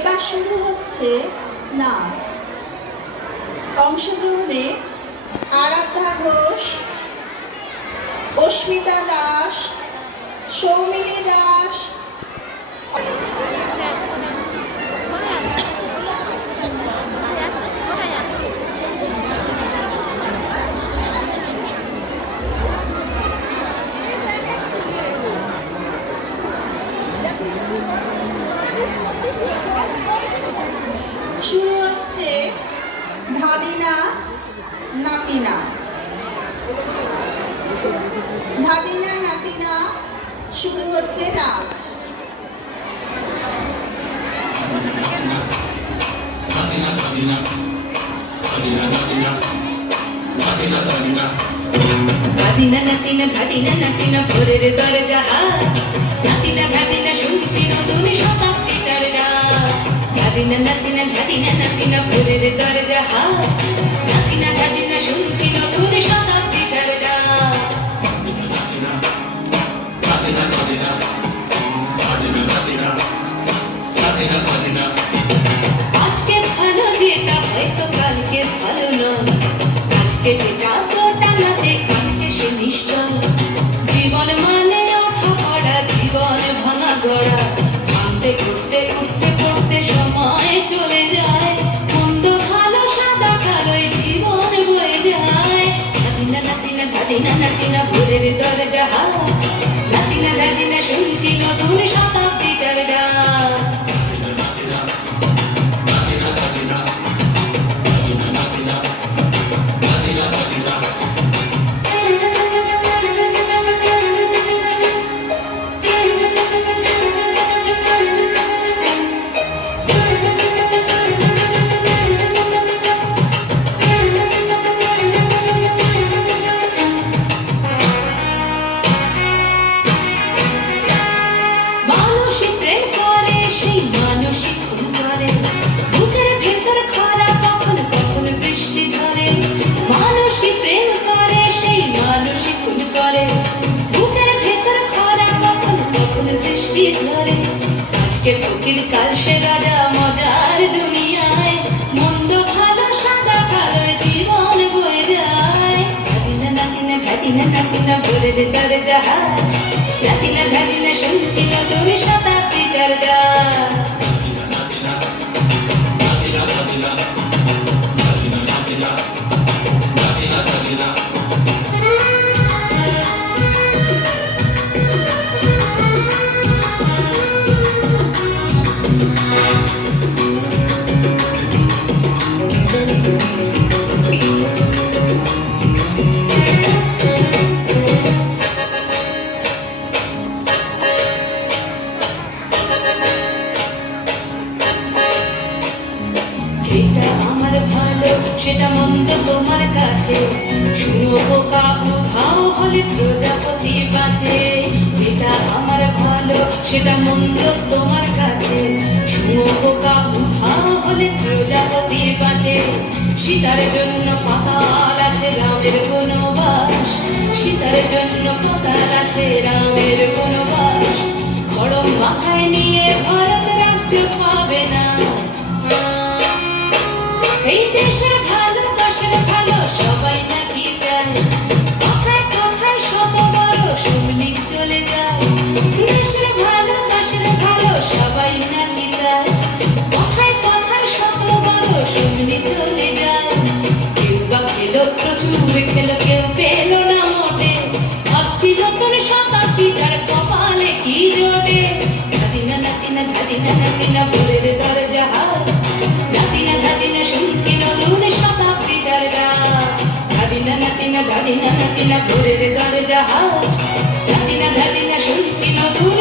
এবার শুরু হচ্ছে নাচ। অংশগ্রহণে আরাধ্যা ঘোষ, অস্মিতা দাস, সৌমিনী দাস, শুরু হচ্ছে ধাদিনা নাতিনা। ধাদিনা নাতিনা শুরু হচ্ছে নাচ। ধাদিনা নাতিনা ধাদিনা নাতিনা ভোরের দরজা নাতিনা ধাদিনা শুনছি নতুন শতাব্দীটার ডাক। ধাদিনা নাতিনা ধাদিনা নাতিনা ভোরের দরজা নাতিনা ধাদিনা শুনছি নতুন শতাব্দীটার ডাক। আজকে ভালো যেটা হয়তো কালকে ভালো নয়, আজকে যেটা টানাতে কালকে সে নিশ্চয়। জীবন মানে ওঠা পড়া, জীবন ভাঙা গড়া, ভাঙতে ঘুরতে উঠতে পড়তে সময় চলে যায়। মন্দ ভালো সাদা কালোয় জীবন বয়ে যায়। নাতিনা নাতিনা ধাদিনা নাতিনা ভোরের দরজা নাতিনা ধাদিনা শুনছি নতুন শতাব্দীটার ডাক। আজকে ফকির কাল সে রাজা মজার দুনিয়ায়, মন্দ ভালো সাদা কালো জীবন বয়ে যায়। ধাদিনা নাতিনা ধাদিনা নাতিনা ভোরের দরজা নাতিনা ধাদিনা শুনছি নতুন শতাব্দীটার ডাক। যেটা আমার ভালো সেটা মন্দ তোমার কাছে, শুনো বোকা উধাও হলে প্রজাপতি বাঁচে। যেটা আমার ভালো সেটা মন্দ তোমার কাছে, শুনো বোকা উধাও হলে প্রজাপতি বাঁচে। সীতার জন্য পাতাল আছে রামের বনবাস, সীতার জন্য পাতাল আছে রামের বনবাস। খড়ম মাথায় নিয়ে ভারত রাজ্য পাবে না। এই দেশের ভালো দেশের ভালো সবাই নাকি চায়, কথায় কথায় শত বড় সৈনিক চলে যায়। দেশের ভালো দেশের ভালো সবাই নাকি চায়, কথায় কথায় শত বড় সৈনিক চলে যায়। কেউ বা খেলো প্রচুর খেলো, কেউ পেল না মোটে, ভাবছিল তোর শতাব্দীটার কপালে কি জোটে। ধাদিনা নাতিনা ধাদিনা নাতিনা ভোরের দরজা নাতিনা ধাদিনা শুনছি নতুন শতাব্দীটার ডাক। ধাদিনা নাতিনা ধাদিনা নাতিনা ভোরের দরজা নাতিনা ধাদিনা শুনছি নতুন